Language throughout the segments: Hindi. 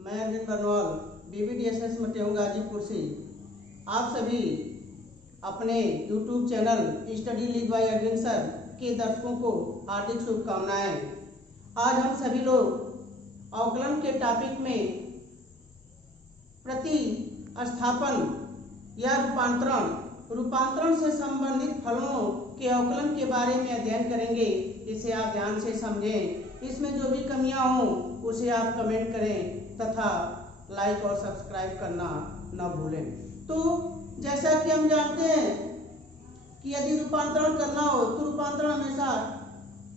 मैं अरविंद बरनौल BBDSS मटेहूँ गाजीपुर से आप सभी अपने YouTube channel study league by Arvind sir के दर्शकों को हार्दिक शुभकामनाएं। आज हम सभी लोग अवकलन के टॉपिक में प्रतिस्थापन या रूपांतरण से संबंधित फलनों के अवकलन के बारे में अध्ययन करेंगे। इसे आप ध्यान से समझें। इसमें जो भी कमियां हों उसे आप कमेंट करें तथा लाइक और सब्सक्राइब करना न भूलें। तो जैसा कि हम जानते हैं कि यदि रूपांतरण करना हो तो रूपांतरण हमेशा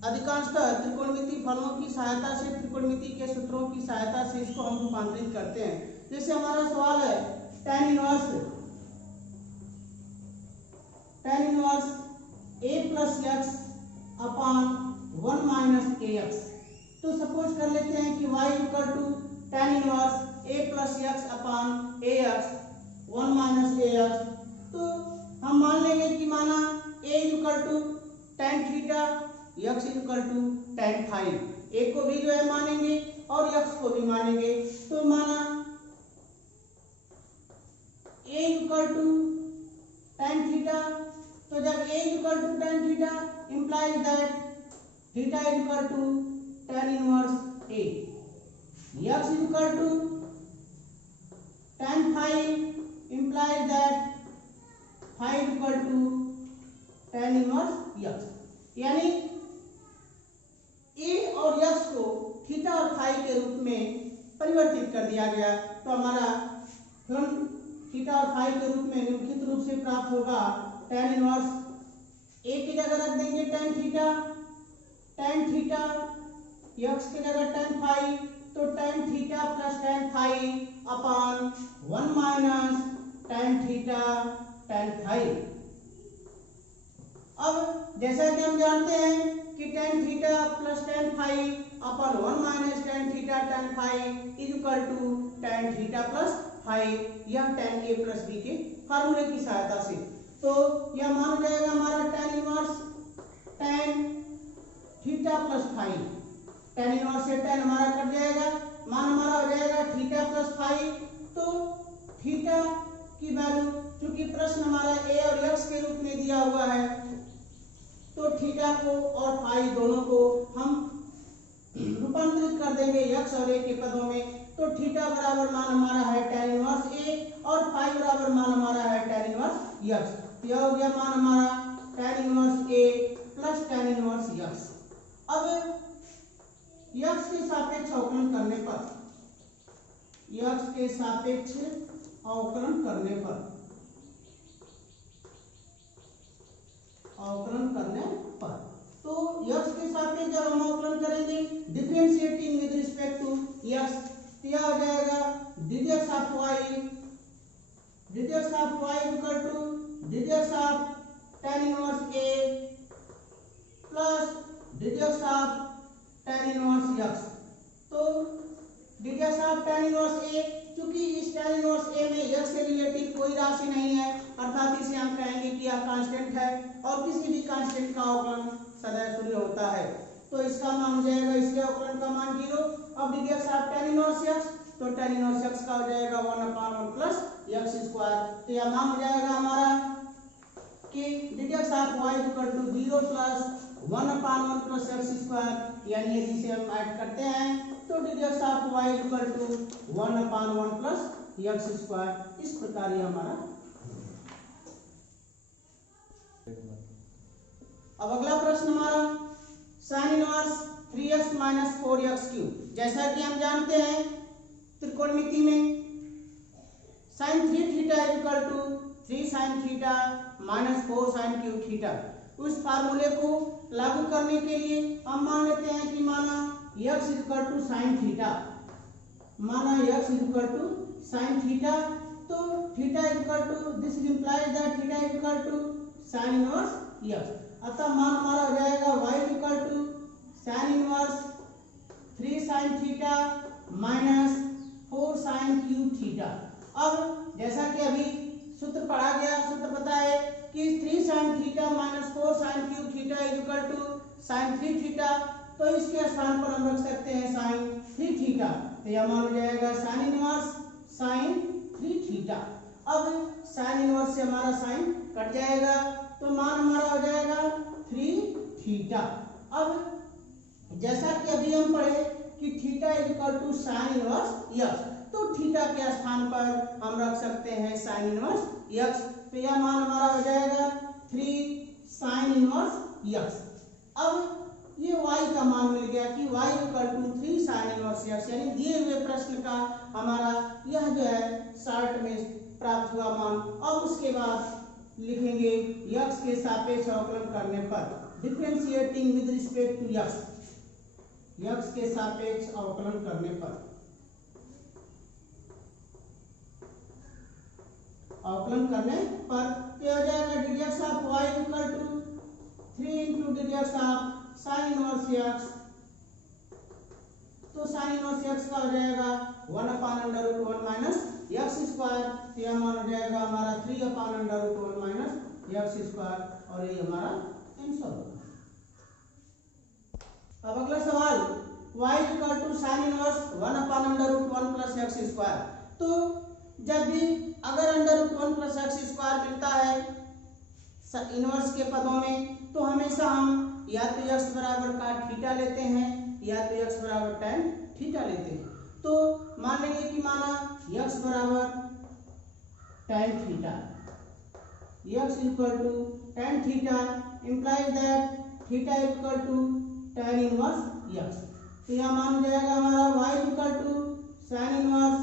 अधिकांशतः त्रिकोणमितीय फलनों की सहायता से, त्रिकोणमिति के सूत्रों की सहायता से इसको हम रूपांतरित करते हैं। जैसे हमारा सवाल है tan inverse a plus x upon 1 minus ax। तो सपोज कर लेते हैं कि y equal to tan inverse a plus x upon ax 1 minus ax। तो हम मान लेंगे कि माना a equal to tan theta, x equal to tan phi. a को भी जो है मानेंगे और x को भी मानेंगे। तो माना a equal to tan theta, तो जब a equal to tan theta implies that theta equal to tan inverse a, x equal to tan phi implies that phi equal to tan inverse x। यानी a और x को थीटा और फाई के रूप में परिवर्तित कर दिया गया। तो हमारा फलन थीटा और फाई के रूप में निम्नलिखित रूप से प्राप्त होगा। tan इनवर्स a की जगह रख देंगे tan थीटा x की जगह tan फाई, तो tan theta plus tan phi upon 1 minus tan theta tan phi. अब जैसा कि हम जानते हैं कि tan theta plus tan phi upon 1 minus tan theta tan phi equal to tan theta plus phi, यह tan a प्लस b के फार्मूले की सहायता से। तो यह मान जाएगा हमारा tan inverse tan theta plus phi. tan inverse से tan हमारा कट जाएगा, मान हमारा हो जाएगा थीटा प्लस फाई। तो थीटा की वैल्यू, क्योंकि प्रश्न हमारा a और x के रूप में दिया हुआ है, तो थीटा को और फाई दोनों को हम रूपांतरित कर देंगे x और a के पदों में। तो थीटा बराबर मान हमारा है tan इनवर्स a और फाई बराबर मान हमारा है tan इनवर्स x। यह हो गया मान हमारा tan inverse a plus tan inverse x। अब x के सापेक्ष अवकलन करने पर, x के सापेक्ष अवकलन करने पर तो x के सापेक्ष जब हम अवकलन करेंगे differentiating with respect to x, तो यह हो जाएगा ddx of y equal to ddx of tan inverse a plus ddx of tan inverse x। तो ddx of tan inverse a, क्योंकि इस tan इनवर्स a में x से रिलेटिव कोई राशि नहीं है, अर्थात इसे हम कहेंगे कि यह कांस्टेंट है और किसी भी कांस्टेंट का अवकलन सदैव शून्य होता है। तो इसका मान हो जाएगा, इसके अवकलन का मान 0। अब ddx of tan inverse x, तो tan इनवर्स x का हो जाएगा 1/1 प्लस x स्क्वायर। तो यह मान हो जाएगा हमारा कि ddx of y equal to 0 plus 1/1 plus x square. यानी यदि इसे हम ऐड करते हैं तो ddx of y equal to 1/1 plus x square. इस प्रकार ये हमारा। अब अगला प्रश्न हमारा sin inverse 3x minus 4x cube. जैसा कि हम जानते हैं त्रिकोणमिति में sin 3 theta equal to 3 sin theta minus 4 sin cube theta. उस फार्मूले को लागू करने के लिए हम मान लेते हैं कि माना x equal to sin theta, माना x equal to sin theta, तो theta equal to this implies that theta equal to sin inverse x। अतः मान हमारा हो जाएगा y equal to sin inverse 3 sin theta minus 4 sin cube theta. अब जैसा कि अभी सूत्र पढ़ा गया, सूत्र पता है कि 3 sin theta minus 4 sin cube theta equal to sin 3 theta. तो इसके स्थान पर हम रख सकते हैं साइन 3 थीटा। तो यह मान हो जाएगा साइन इनवर्स साइन 3 थीटा। अब साइन इनवर्स से हमारा साइन कट जाएगा तो मान हमारा हो जाएगा 3 थीटा। अब जैसा कि अभी हम पढ़े कि theta is equal to sine inverse x, तो थीटा के स्थान पर हम रख सकते हैं साइन इनवर्स यक्स। तो यह मान हमारा हो जाएगा 3 साइन इनवर्स यक्स। अब ये y का मान मिल गया कि y equal to 3 sine inverse x, यानी दिए हुए प्रश्न का हमारा यह जो है शॉर्ट में प्राप्त हुआ मान। अब उसके बाद लिखेंगे यक्स के सापेक्ष अवकलन करने पर, differentiating with respect to x, x के सापेक्ष अवकलन करने पर, अवकलन करने पर क्या हो जाएगा ddx of y equal to 3 into ddx of sine inverse x. तो साइन इनवर्स यक्स का हो जाएगा 1/√1 माइनस यक्स स्क्वायर। तो यह मान हो जाएगा हमारा 3/√1 माइनस यक्स स्क्वायर, और ये हमारा आंसर होगा। अब अगला सवाल y equal to sine inverse 1/√1 plus x square. तो जब भी अगर √1 प्लस एक्स स्क्वायर मिलता है इनवर्स के पदों में, तो हमेशा हम या तो x बराबर cot थीटा लेते हैं या तो x बराबर tan थीटा लेते हैं। तो मान लेंगे कि माना x बराबर tan theta, x equal to tan theta implies that theta equal to tan inverse x। तो यह मान हो जाएगा हमारा y equal to sin inverse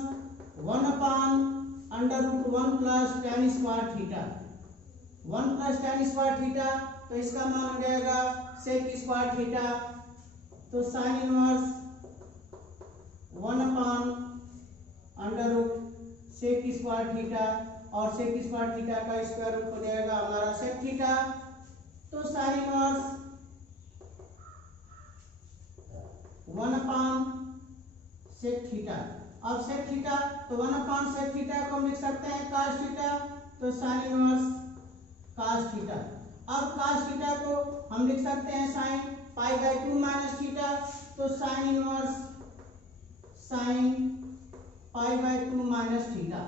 1/√1 plus tan square theta, 1 plus tan square theta. तो इसका मान हो जाएगा सेक स्क्वायर थीटा। तो sine inverse 1/√, sec square theta, और सेक स्क्वायर थीटा का स्क्वायर रूट हो जाएगा हमारा सेक थीटा। तो साइन इनवर्स 1/सेक थीटा। अब सेक थीटा, तो 1/सेक थीटा को हम लिख सकते हैं cos थीटा। तो साइन इनवर्स cos थीटा। अब cos थीटा को हम लिख सकते हैं साइन π/2 माइनस थीटा। तो sine inverse sine π/2 minus theta.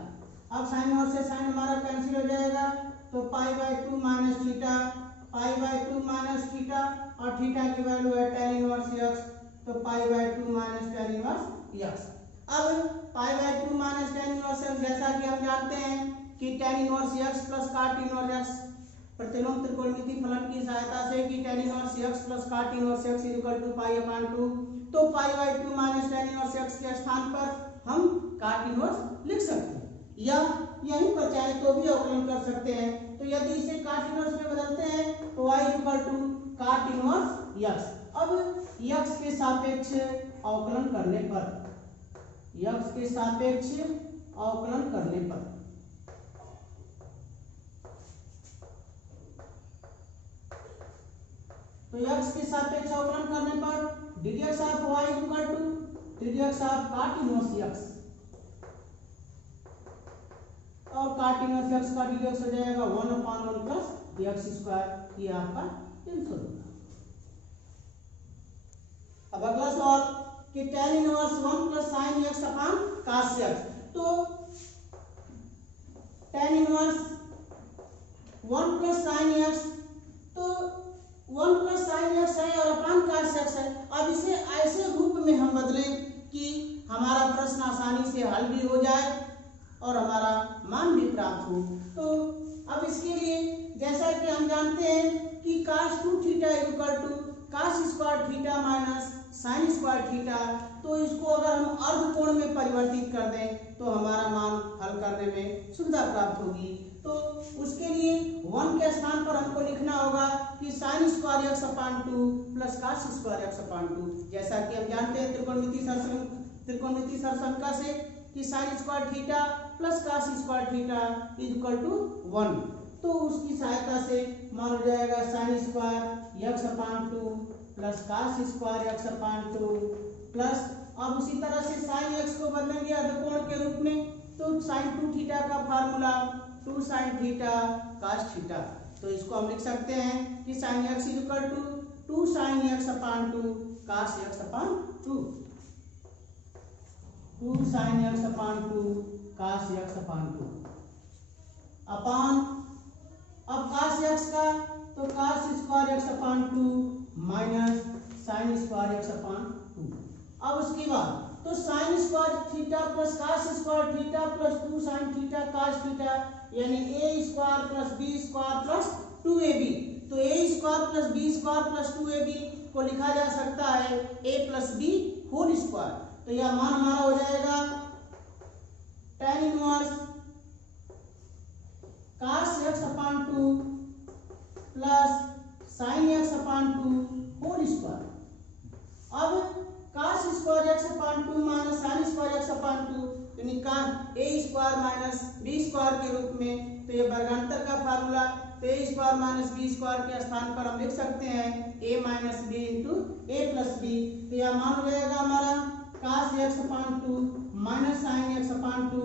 अब साइन इनवर्स से साइन हमारा कैंसिल हो जाएगा, तो π/2 माइनस थीटा, π/2 माइनस थीटा, और थीटा की वैल्यू है tan इनवर्स x। तो π/2 माइनस tan इनवर्स x। अब π/2 माइनस tan इनवर्स x, जैसा कि हम जानते हैं कि tan inverse x plus cot inverse x प्रतिलोम त्रिकोणमिति फलन की सहायता से कि tan inverse x plus cot inverse x equal to π/2। तो π/2 माइनस tan इनवर्स x के स्थान पर हम cot इनवर्स लिख सकते हैं, या यहीं पर चाहे तो भी अवकलन कर सकते हैं। तो यदि इसे cot इनवर्स में बदलते हैं तो y equal to cot inverse x। अब x के सापेक्ष अवकलन करने पर, x के सापेक्ष अवकलन करने पर, तो x के सापेक्ष अवकलन करने पर ddx of y equal to ddx of cot inverse x, और cot इनवर्स x का ddx हो जाएगा 1/1 प्लस x स्क्वायर। ये आपका आंसर होगा। अब अगला सवाल कि tan inverse 1 plus sin x अपान cos x। तो tan inverse 1 plus sin x, तो 1 प्लस साइन एक्स है और अपान cos x है। अब इसे ऐसे रूप में हम बदलें कि हमारा प्रश्न आसानी से हल भी हो जाए और हमारा मान भी प्राप्त हो। तो अब इसके लिए जैसा कि हम जानते हैं कि cos 2 theta equal to cos square theta minus sine square theta. तो इसको अगर हम अर्ध कोण में परिवर्तित कर दें तो हमारा मान हल करने में सुविधा प्राप्त होगी। तो उसके लिए 1 के स्थान पर हमको लिखना होगा कि sine square x upon 2 plus cos square x upon 2। जैसा कि हम जानते हैं त्रिकोणमिति सरसंख्या से कि sine square theta plus cos square theta equal to 1। तो उसकी सहायता से मान हो जाएगा sine square x upon 2 plus cos square x upon 2 plus, अब उसी तरह से साइन x को बदलेंगे अर्धकोण के रूप में। तो साइन 2 थीटा का formula 2 sin theta cos theta. तो इसको हम लिख सकते हैं कि sin x equal to 2 sin x upon 2 cos x upon 2, 2 sin x upon 2 cos x upon 2 upon, अब cos x का तो cos square x upon 2 minus sin square x upon 2। अब उसके बाद तो sin square theta plus cos square theta plus 2 sin theta cos theta यानी a square plus b square plus 2ab। तो a square plus b square plus 2ab को लिखा जा सकता है a plus b whole square. तो यह मान हमारा हो जाएगा tan इनवर्स cos x upon 2 plus sin x upon 2 whole square. अब cos square x upon 2 minus sin square x upon 2 यानी a square minus b square के रूप में। तो ये वर्गांतर का फार्मूला, तो a square minus b square के स्थान पर हम लिख सकते हैं a minus b into a plus b। तो यह मान हो जाएगा हमारा cos x upon 2 minus sin x upon 2,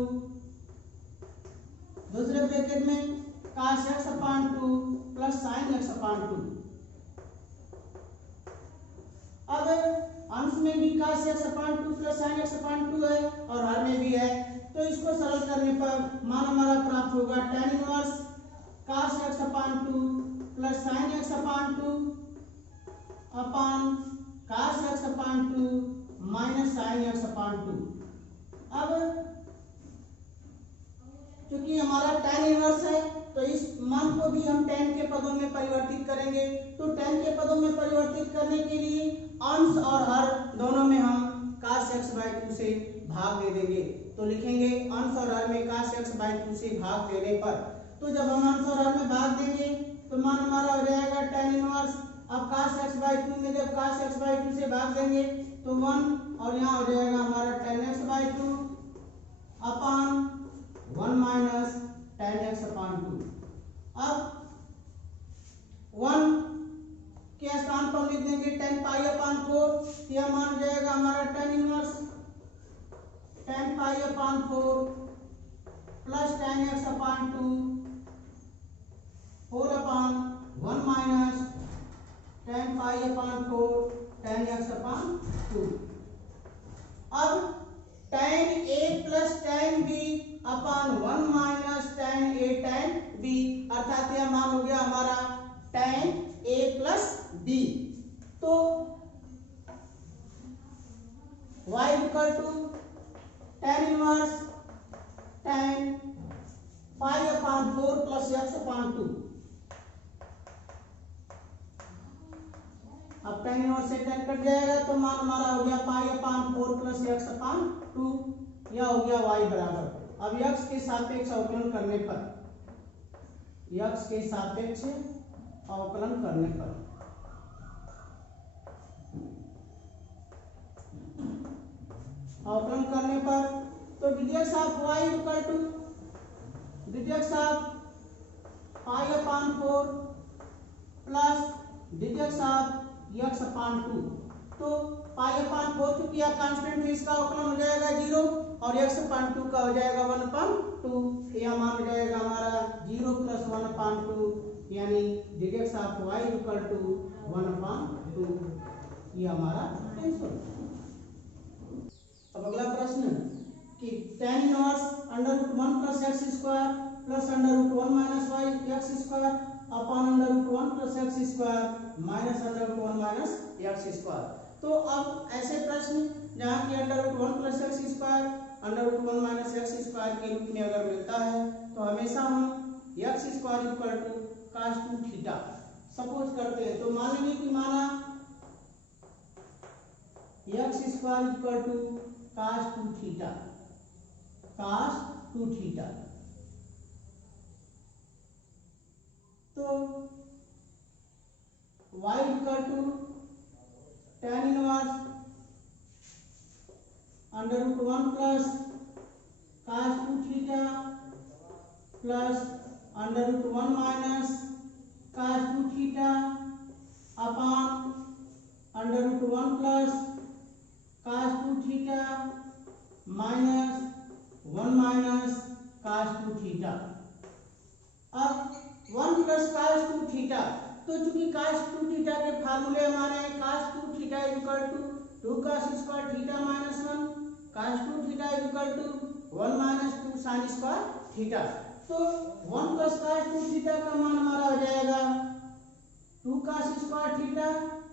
दूसरे ब्रैकेट में cos x upon 2 plus sin x upon 2। अब अंश में भी cos x upon 2 plus sin x upon 2 है और हर में भी है, तो इसको सरल करने पर मान हमारा प्राप्त होगा tan इनवर्स cos x upon 2 plus sin x upon 2 upon cos x upon 2 minus sin x upon 2। अब क्योंकि हमारा tan इनवर्स है तो इस मान को भी हम tan के पदों में परिवर्तित करेंगे। तो tan के पदों में परिवर्तित करने के लिए अंश और हर दोनों में हम cos x by 2 से भाग दे देंगे। तो लिखेंगे अंश और हर में cos x by 2 से भाग देने पर, तो जब हम अंश और हर में भाग देंगे तो मान हमारा हो जाएगा tan इनवर्स। अब cos x by 2 में जब cos x by 2 से भाग देंगे तो 1 और यहाँ हो जाएगा हमारा tan x by 2 upon 1 minus tan x upon 2। अब 1 के स्थान पर लिख देंगे tan पाई अपॉन 4, यह मान हो जाएगा हमारा tan inverse tan pi upon 4 plus tan x upon 2 4 upon 1 minus tan pi upon 4 tan x upon 2। अब tan a plus tan b upon 1 minus tan a tan b, अर्थात यह मान हो गया हमारा tan a प्लस b। तो y equal to tan inverse tan pi upon 4 plus x upon 2। अब tan इनवर्स से tan कट जाएगा तो मान हमारा हो गया pi upon 4 plus x upon 2, यह हो गया y बराबर। अब x के सापेक्ष अवकलन करने पर, x के सापेक्ष अवकलन करने पर तो dx of y equal to dx of pi upon 4 plus dx of x upon 2। तो पाई अपॉन 4 क्योंकि यह कांस्टेंट है इसका अवकलन हो जाएगा 0 और x अपॉन 2 का हो जाएगा 1 अपॉन 2। यह मान हो जाएगा हमारा 0 प्लस 1 अपॉन 2 यानी dx of y equal to 1 upon 2। ये हमारा आंसर। अब अगला प्रश्न कि tan inverse √1 plus x square plus √1 minus y x square upon √1 plus x square minus √1 minus x square. तो अब ऐसे प्रश्न जहाँ की √1 plus x square √1 minus x square के रूप में अगर मिलता है तो हमेशा हम x square equal to cos 2 theta suppose करते हैं। तो मान लीजिए कि माना x square equal to cos 2 theta, cos 2 theta. तो y equal to tan inverse √1 plus cos 2 theta plus √1 minus cos 2 theta upon √1 plus cos 2 theta minus 1 minus cos 2 theta. अब 1 प्लस cos 2 थीटा, तो चूंकि cos 2 थीटा के फार्मूले हमारे cos 2 theta equal to 2 cos square theta minus 1 cos 2 theta is equal to 1 minus 2 sin square theta. तो 1 प्लस cos 2 थीटा का मान हमारा हो जाएगा 2 cos स्क्वायर थीटा,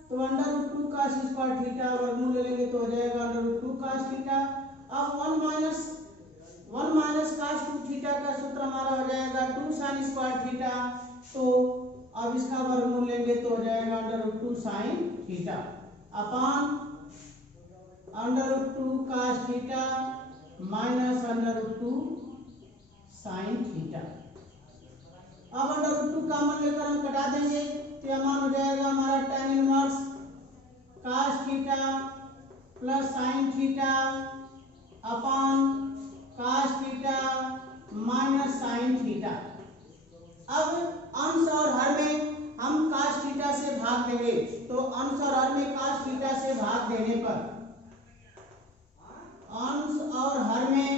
तो under root 2 cos square theta वर्गमूल ले लेंगे तो हो जाएगा अंडर रूट 2 cos थीटा। अब 1 माइनस cos 2 थीटा का सूत्र हमारा हो जाएगा 2 sin स्क्वायर थीटा, तो अब इसका वर्गमूल लेंगे तो हो जाएगा under root 2 sin theta upon under root 2 cos theta minus under root 2 sin theta. अब अंडर रूट 2 कॉमन लेकर हम कटा देंगे तो यह मान हो जाएगा हमारा tan इनवर्स cos theta plus sin theta upon cos theta minus sin theta. अब अंश और हर में हम cos थीटा से भाग देंगे, तो अंश और हर में cos थीटा से भाग देने पर अंश और हर में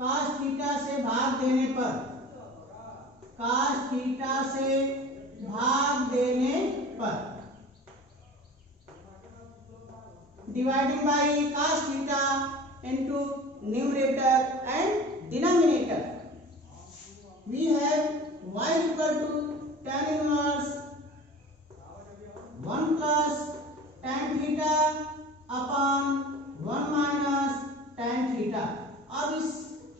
cos थीटा से भाग देने पर cos थीटा से भाग देने पर dividing by cos theta into numerator and denominator we have y equal to tan inverse 1 plus tan theta upon 1 minus tan theta। अब इस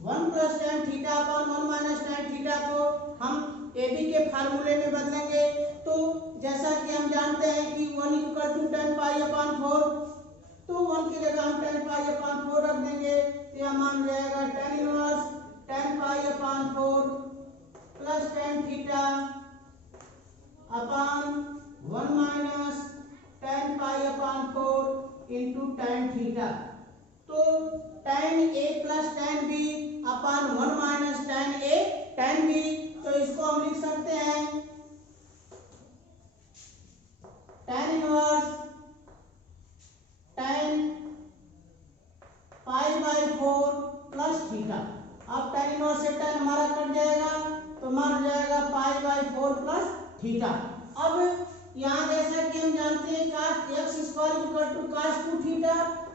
1 plus tan theta upon 1 minus tan theta को हम AB के फार्मूले में बदलेंगे, तो जैसा कि हम जानते हैं कि 1 equal to tan pi upon 4, तो 1 की जगह हम tan pi upon 4 रख देंगे तो यह मान जाएगा tan inverse tan pi upon 4 plus tan theta upon 1 minus tan pi upon 4 into tan theta. तो tan a plus tan b upon 1 minus tan a tan b, तो इसको हम लिख सकते हैं tan inverse tan pi by 4 plus theta. अब tan इनवर्स से tan हमारा कट जाएगा तो मान जाएगा पाई बाई 4 प्लस थीटा। अब यहाँ जैसा कि हम जानते हैं cos x square equal to cos 2 theta,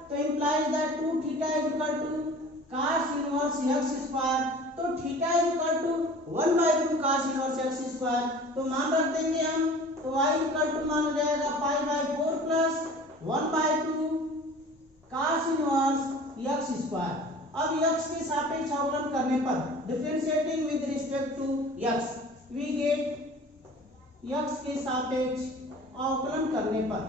तो implies that 2 theta equal to cos inverse x square, तो theta equal to 1 by 2 cos inverse x square, तो मान रख देंगे हम, तो y इक्वल टू मान हो जाएगा pi by 4 plus 1 by 2 cos inverse x square. अब x के सापेक्ष अवकलन करने पर differentiating with respect to x we get x के सापेक्ष अवकलन करने पर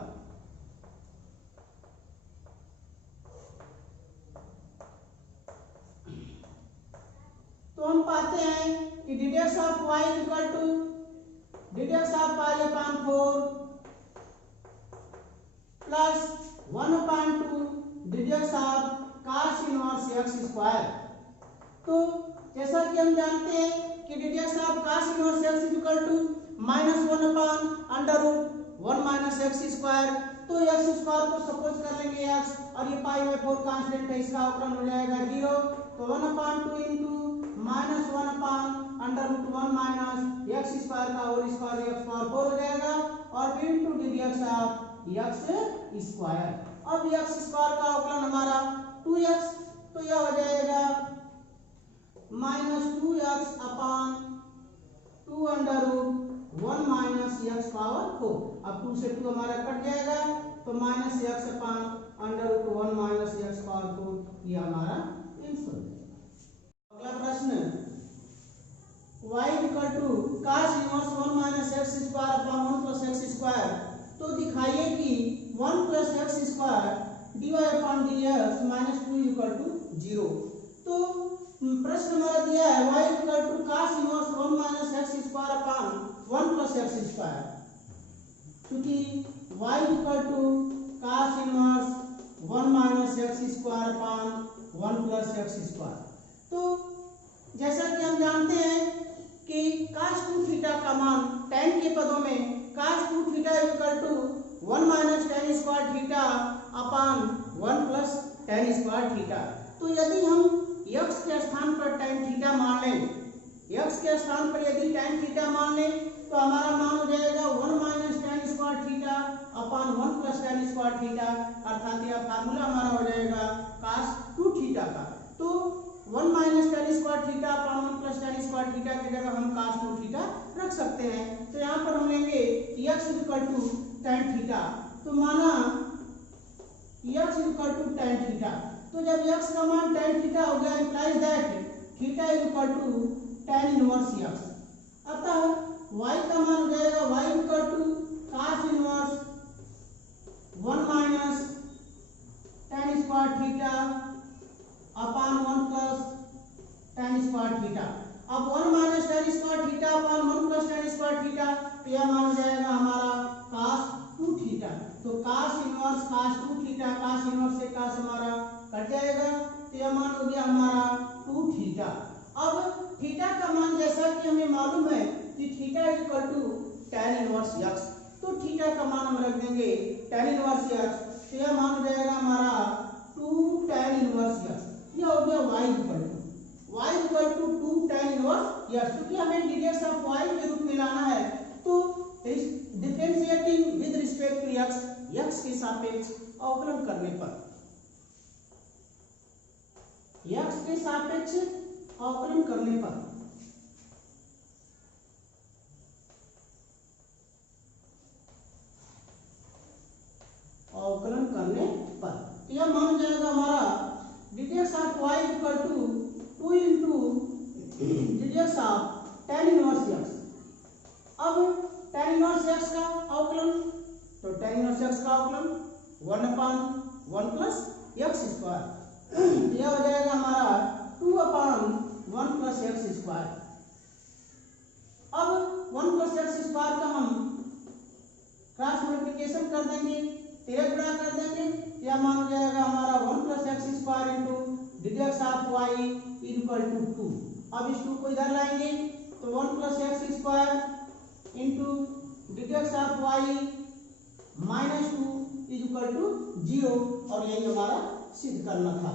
तो हम पाते हैं कि d dx of y equal to d dx of pi upon 4 plus 1 upon 2 d dx of cos inverse x square. तो जैसा कि हम जानते हैं कि d dx of cos inverse x equal to minus 1 upon under root 1 minus x square, तो x स्क्वायर को सपोज कर लेंगे x और ये पाई बाई 4 कांस्टेंट है, इसका अवकलन हो जाएगा 0, तो 1 upon 2 into minus 1 upon under root 1 minus x square का होल स्क्वायर x पावर 4 हो जाएगा और फिर into d dx of x square. अब x स्क्वायर का अवकलन हमारा 2x, तो यह हो जाएगा minus 2x upon 2 under root 1 minus x power 4। अब 2 से 2 हमारा कट जाएगा तो minus x upon under root 1 minus x power 4, ये हमारा आंसर है। अगला प्रश्न y equal to cos inverse 1 minus x square upon 1 plus x square, तो दिखाइए कि 1 plus x square dy upon dx minus 2 equal to 0। तो प्रश्न हमारा दिया है y equal to cos inverse 1 minus x square upon 1 plus x square, क्योंकि y equal to cos inverse 1 minus x square upon 1 plus x square. तो जैसा कि हम जानते हैं कि cos 2 थीटा का मान tan के पदों में cos 2 theta equal to 1 minus tan square theta upon 1 plus tan square theta. तो यदि हम x के स्थान पर tan थीटा मान लें, x के स्थान पर यदि tan थीटा मान लें तो हमारा मान हो जाएगा 1 minus tan square theta upon 1 plus plus tan square theta, अर्थात यह फार्मूला हमारा हो जाएगा cos 2 थीटा का। तो 1 minus tan square theta upon 1 plus tan square theta की जगह हम cos 2 थीटा रख सकते हैं। तो यहाँ पर हम लेंगे x equal to tan theta, तो माना x equal to tan theta, तो जब x का मान tan थीटा हो गया implies that theta equal to tan inverse x, अतः y का मान हो जाएगा y equal to cos inverse 1 minus tan square theta upon 1 plus tan square theta. अब 1 minus tan square theta upon 1 plus tan square theta, तो यह मान हो जाएगा हमारा cos 2 थीटा। तो cos inverse cos 2 theta, cos inverse से cos हमारा कट जाएगा, तो यह मान हो गया हमारा 2 थीटा। अब थीटा का मान जैसा कि हमें मालूम है कि theta equal to tan inverse x, तो थीटा का मान हम रख देंगे tan इनवर्स x, तो यह मान हो जाएगा हमारा 2 tan इनवर्स x। यह हो गया y equal to 2 tan inverse x। क्योंकि हमें डिडेक्स ऑफ y के रूप में लाना है, तो differentiating with respect to x के सापेक्ष अवकलन करने पर, x के सापेक्ष अवकलन करने पर यह मान जाएगा हमारा d dx of y equal to 2 into d dx of tan inverse x। अब tan इनवर्स x का अवकलन, तो tan इनवर्स x का अवकलन 1 अपान 1 प्लस x स्क्वायर, यह हो जाएगा हमारा 2 अपान 1 प्लस x स्क्वायर। अब 1 प्लस x स्क्वायर का हम क्रॉस मल्टीप्लिकेशन कर देंगे, 13 गुणा कर देंगे, यह मान हो जाएगा हमारा 1 plus x square into d dx of y equal to 2। अब इस 2 को इधर लाएंगे, तो 1 plus x square into d dx of y minus 2 equal to 0, और यही हमारा सिद्ध करना था।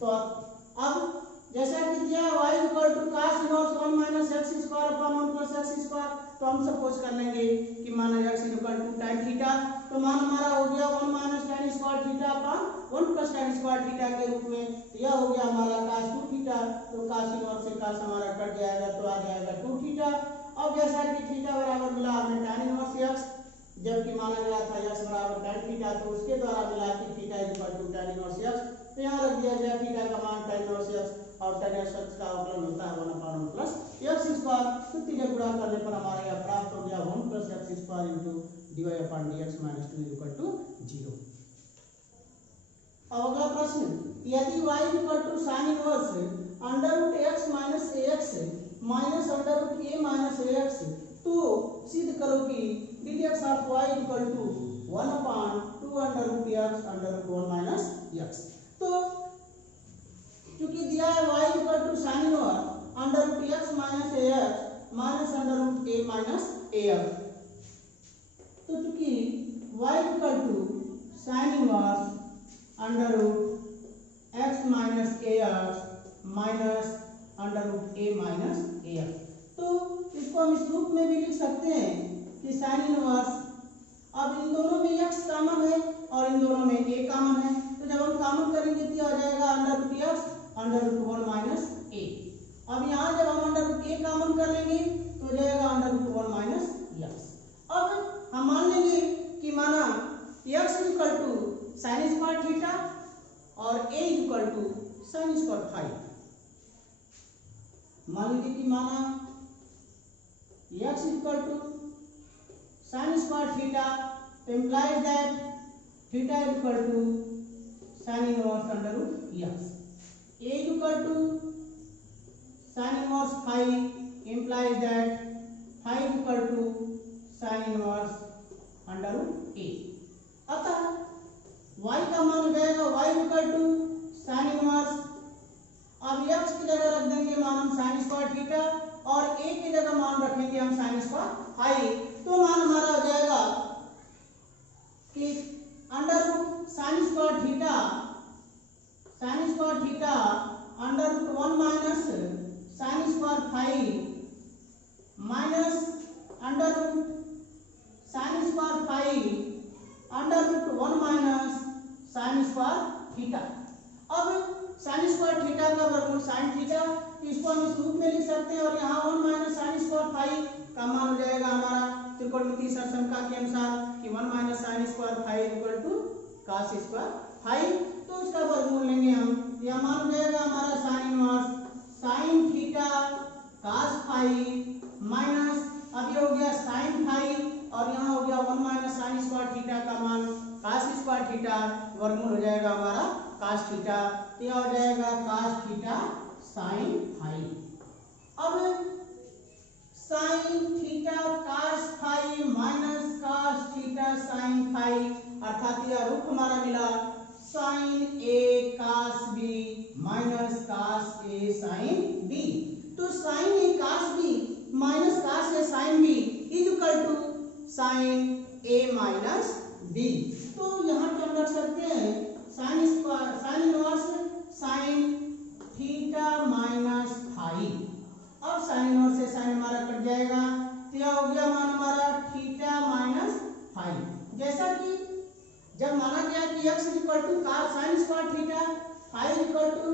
तो अब जैसा कि दिया y equal to cos inverse 1 minus x square upon 1 plus x square, तो हम सपोज कर लेंगे कि माना x equal to tan theta, तो मान हमारा हो गया 1 minus tan square theta upon 1 plus tan square theta के रूप में, तो यह हो गया हमारा cos 2 थीटा। तो cos इनवर्स से cos हमारा कट जाएगा, तो आ जाएगा 2 थीटा। अब जैसा कि थीटा बराबर मिला हमें tan इनवर्स x, जबकि माना गया था x बराबर tan थीटा, तो उसके द्वारा मिला कि theta equal to tan inverse x, तो यहाँ रख दिया गया थीटा का मान tan इनवर्स x, और tan इनवर्स x का अवकलन होता है 1 अपान 1 प्लस x स्क्वायर। तो 3 गुणा करने पर हमारा यह प्राप्त हो गया 1 plus x square into dy upon dx minus 2 equal to 0। अब अगला प्रश्न, यदि y equal to sin inverse under root x minus ax minus under root a minus ax, तो सिद्ध करो कि dx of y equal to 1 upon 2 under root x under root 1 minus x। तो क्योंकि दिया है y equal to sin inverse under root x minus ax minus under root a minus ax, तो चूंकि y equal to sin inverse under root x minus ax minus under root a minus ax, तो इसको हम इस रूप में भी लिख सकते हैं कि sin इनवर्स, अब इन दोनों में x कॉमन है और इन दोनों में a कॉमन है, तो जब हम कॉमन करेंगे तो आ जाएगा under root x under root 1 minus a। अब यहाँ जब हम अंडर रूट a कॉमन कर लेंगे तो हो जाएगा अंडर रूट 1 माइनस x। अब हम मान लेंगे कि माना x equal to sin square theta और a equal to sin square phi. मान लीजिए कि माना x equal to sin square theta, तो implies that theta equal to sin inverse under root x. A equal to sin inverse phi implies that phi equal to sin inverse under root a. अतः y का मान हो जाएगा y equal to sin inverse, अब x की जगह रख देंगे मान हम sin स्क्वायर थीटा और a की जगह मान रखेंगे हम sin स्क्वायर फाई, तो मान हमारा हो जाएगा कि under root sin square theta under root 1 minus sin square phi minus under root sin square phi under root 1 sine square theta. अब साइन स्क्वायर थीटा का वर्गमूल साइन थीटा, इसको हम इस रूप में लिख सकते हैं और यहाँ 1 माइनस साइन स्क्वायर फाई का मान हो जाएगा हमारा त्रिकोणमितीय सरसंख्या के अनुसार कि 1 माइनस sine square phi equal to cos square phi. तो उसका वर्गमूल लेंगे हम, यह मान हो जाएगा हमारा sine inverse sine theta cos phi minus, अब ये हो गया साइन फाई और यहाँ हो गया 1 माइनस साइन स्क्वायर थीटा का मान cos स्क्वायर थीटा, वर्गमूल हो जाएगा हमारा cos थीटा, तो यह हो जाएगा cos थीटा साइन फाई। अब sine theta cos phi minus cos theta sine phi, अर्थात यह रूप हमारा मिला sine A cos B minus cos A sine B. तो sine A cos B minus cos A sine B is equal to sine A minus B. तो यहाँ पे हम रख सकते हैं sine square sine inverse sine theta minus phi, अब साइन इनवर्स से साइन हमारा कट जाएगा, तो यह हो गया मान हमारा थीटा माइनस फाई। जैसा कि जब माना गया कि x equal to sine square theta, phi equal to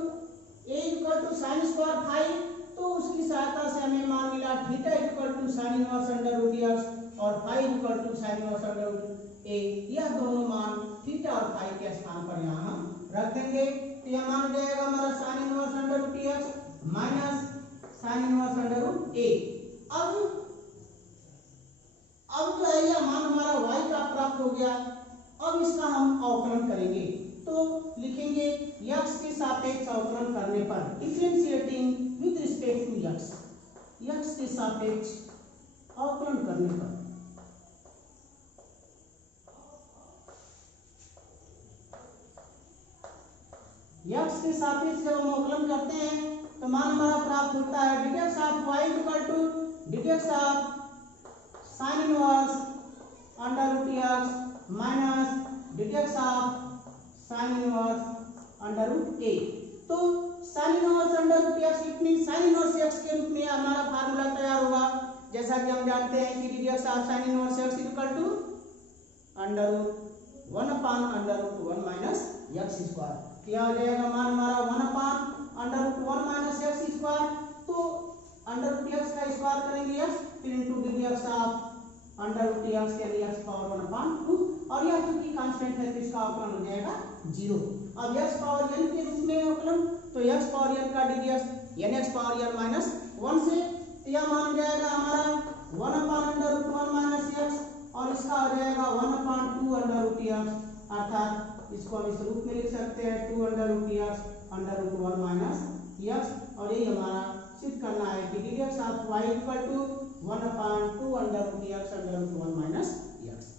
a equal to sine square phi, तो उसकी सहायता से हमें मान मिला theta equal to sine inverse under root x और phi equal to sine inverse under root a। यह दोनों मान थीटा और फाई के स्थान पर यहाँ हम रख देंगे, तो यह मान हो जाएगा हमारा sine inverse under root x minus sine inverse under root a। अब जो है यह मान हमारा y का प्राप्त हो गया। अब इसका हम अवकलन करेंगे, तो लिखेंगे x के सापेक्ष अवकलन करने पर differentiating with respect to x के सापेक्ष अवकलन करने पर x के सापेक्ष जब हम अवकलन करते हैं तो मान हमारा प्राप्त होता है dx of y equal to dx of sine inverse under root x minus dx of sine inverse under root a। तो sine inverse under root x it mean sine inverse x के रूप में हमारा फार्मूला तैयार होगा, जैसा कि हम जानते हैं कि dx of sine inverse x equal to under root 1 upon under root 1 minus x square. क्या हो जाएगा मान हमारा 1 upon under root 1 minus x square, तो अंडर रूट x का स्क्वायर करेंगे x, फिर into dx of under root x यानी x पावर 1 अपान 2, और यह चूंकि कांस्टेंट है तो इसका अवकलन हो जाएगा 0। अब x पावर n के रूप में अवकलन, तो x पावर n का dx यानी x पावर n माइनस 1 से, तो यह मान जाएगा हमारा 1 upon under root 1 minus x और इसका हो जाएगा 1 अपान 2 अंडर रूट x, अर्थात इसको हम इस रूप में लिख सकते हैं 2 under root x under root 1 minus x, और यही हमारा सिद्ध करना है कि dx of y equal to 1 upon 2 under root x under root 1 minus x।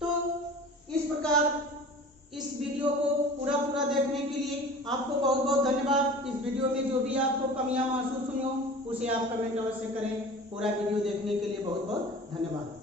तो इस प्रकार इस वीडियो को पूरा देखने के लिए आपको बहुत बहुत धन्यवाद। इस वीडियो में जो भी आपको कमियां महसूस हुई हो उसे आप कमेंट अवश्य करें। पूरा वीडियो देखने के लिए बहुत बहुत धन्यवाद।